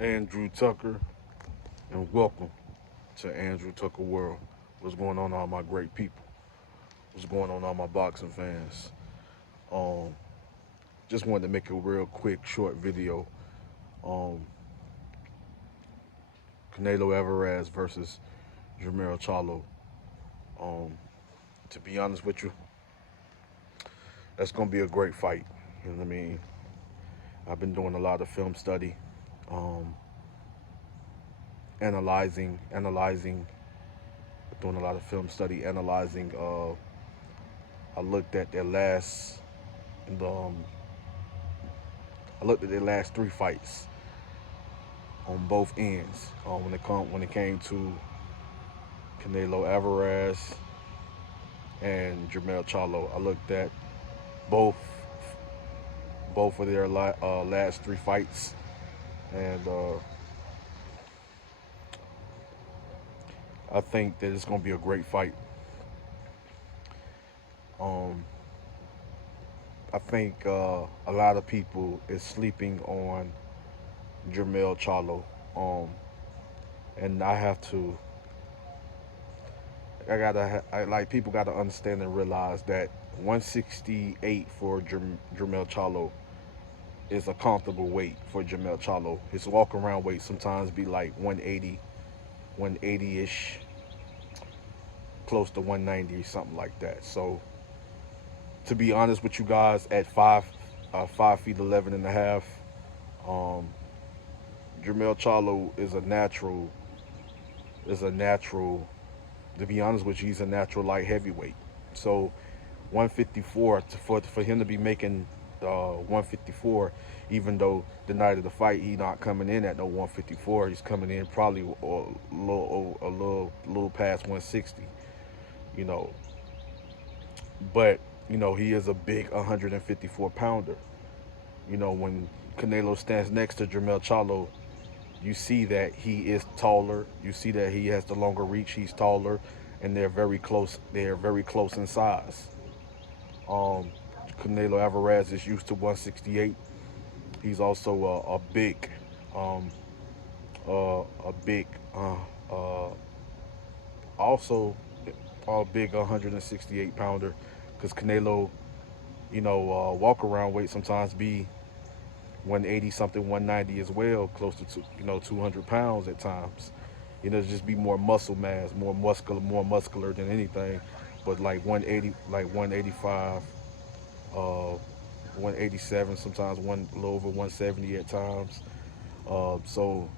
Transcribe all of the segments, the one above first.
Andrew Tucker, and welcome to Andrew Tucker World. What's going on, all my great people? What's going on, all my boxing fans? Um, just wanted to make a real quick, short video. Um, Canelo Alvarez versus Jermell Charlo. Um, to be honest with you, that's gonna be a great fight. You know what I mean? I've been doing a lot of film study, um, analyzing, doing a lot of film study, analyzing. I looked at their last, the, I looked at their last three fights on both ends. When it came to Canelo Alvarez and Jermell Charlo, I looked at both both of their last three fights, and I think that it's going to be a great fight. Um, I think a lot of people is sleeping on Jermell Charlo, um, and like people gotta understand and realize that 168 for Jermell Charlo is a comfortable weight for Jermell Charlo. His walk around weight sometimes be like 180, 180-ish, close to 190, something like that. So to be honest with you guys, at 5 feet 11 and a half, um, Jermell Charlo is a natural. To be honest with you, he's a natural light heavyweight. So 154 for him to be making 154, even though the night of the fight he not coming in at no 154, he's coming in probably a little past 160. You know, but he is a big 154 pounder. When Canelo stands next to Jermell Charlo, you see that he is taller. You see that he has the longer reach. He's taller, and they're very close. They're very close in size. Um, Canelo Alvarez is used to 168. He's also um, a big, also a big 168 pounder. Because Canelo, walk around weight sometimes be 180 something, 190 as well, close to 200 pounds at times. Just be more muscle mass, more muscular than anything. But like 180, like 185, 187, sometimes a little over 170 at times. So,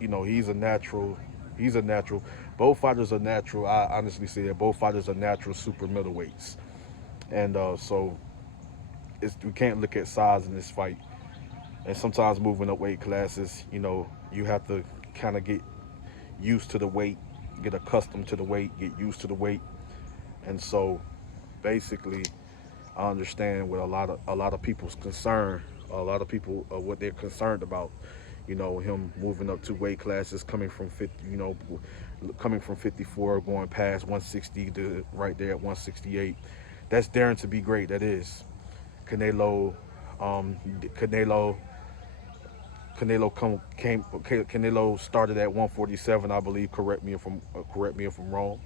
he's a natural. He's a natural. Both fighters are natural. I honestly say that both fighters are natural super middleweights, and we can't look at size in this fight. And sometimes moving up weight classes, you have to kind of get used to the weight, get accustomed to the weight, get used to the weight, and so basically, I understand what a lot of people's concern, a lot of people what they're concerned about. Him moving up two weight classes, coming from 50, coming from 54, going past 160 to right there at 168. That's daring to be great. That is Canelo. Um, Canelo. Canelo started at 147, I believe. Correct me if I'm wrong,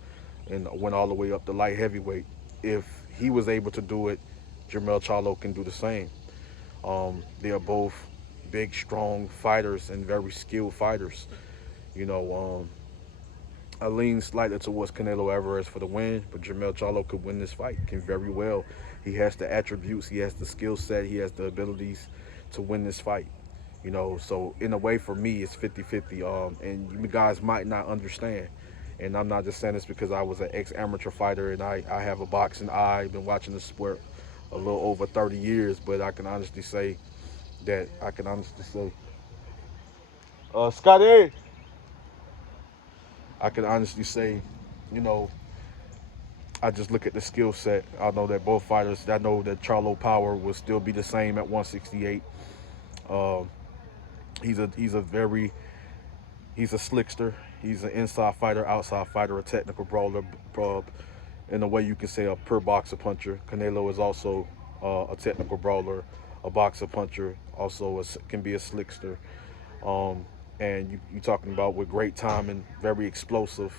and went all the way up to light heavyweight. If he was able to do it, Jermell Charlo can do the same. They are both big, strong fighters and very skilled fighters. You know, I lean slightly towards Canelo Alvarez for the win, but Jermell Charlo could win this fight. Can very well. He has the attributes, he has the skill set, he has the abilities to win this fight. So in a way for me, it's 50-50. And you guys might not understand. And I'm not just saying this because I was an ex-amateur fighter and I have a boxing eye. I've been watching the sport a little over 30 years, but I can honestly say, Scotty, I can honestly say, you know, I just look at the skill set. I know that both fighters, I know that Charlo Power will still be the same at 168. Uh, he's a slickster. He's an inside fighter, outside fighter, a technical brawler. In a way, you can say a per boxer puncher. Canelo is also a technical brawler, a boxer puncher. Also, can be a slickster. Um, And you talking about with great timing, very explosive.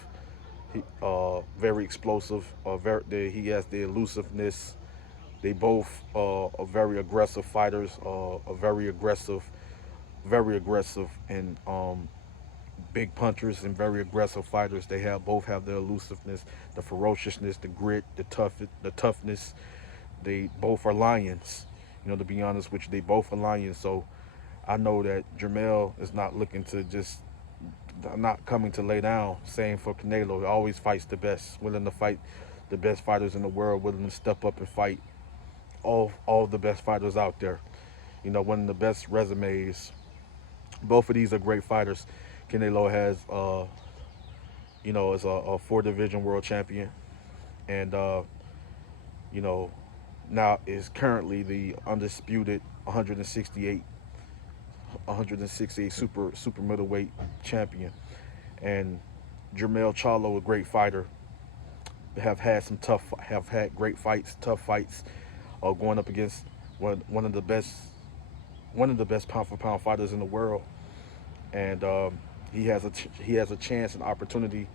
Very explosive. He has the elusiveness. They both are very aggressive fighters. Are very aggressive, and big punchers and very aggressive fighters. They have both have the elusiveness, the ferociousness, the grit, the toughness. They both are lions. To be honest with you, they both are lions. So I know that Jermell is not looking to just not coming to lay down. Same for Canelo. He always fights the best, willing to fight the best fighters in the world, willing to step up and fight all the best fighters out there. One of the best resumes. Both of these are great fighters. Canelo has, is a four-division world champion, and you know, now is currently the undisputed 168 super middleweight champion. And Jermell Charlo, a great fighter, have had great fights, tough fights, going up against one of the best pound for pound fighters in the world, and he has a chance and opportunity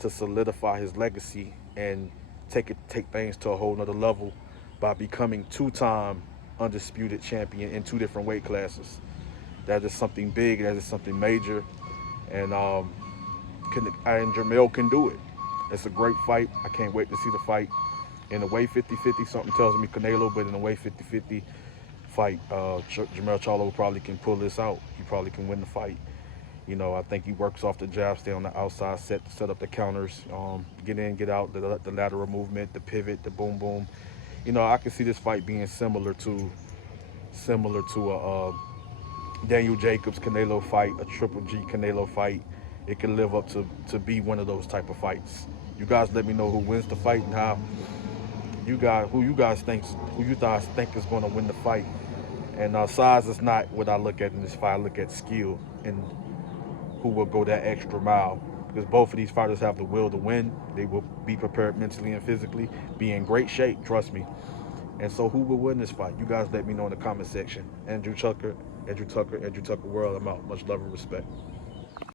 to solidify his legacy and take things to a whole nother level by becoming two-time undisputed champion in two different weight classes. That is something big. That is something major, and and Jermell can do it. It's a great fight. I can't wait to see the fight. In the weight 50-50, something tells me Canelo, but in the weight 50-50 fight, Jermell Charlo probably can pull this out. He probably can win the fight. I think he works off the jab, stay on the outside, set up the counters, get in, get out, the lateral movement, the pivot, the boom boom. I can see this fight being similar to a Daniel Jacobs Canelo fight, a Triple G Canelo fight. It can live up to be one of those type of fights. You guys let me know who wins the fight and who you guys think is going to win the fight. And size is not what I look at in this fight. I look at skill and who will go that extra mile. Because both of these fighters have the will to win. They will be prepared mentally and physically, be in great shape, trust me. And so who will win this fight? You guys let me know in the comment section. Andrew Tucker World. I'm out. Much love and respect.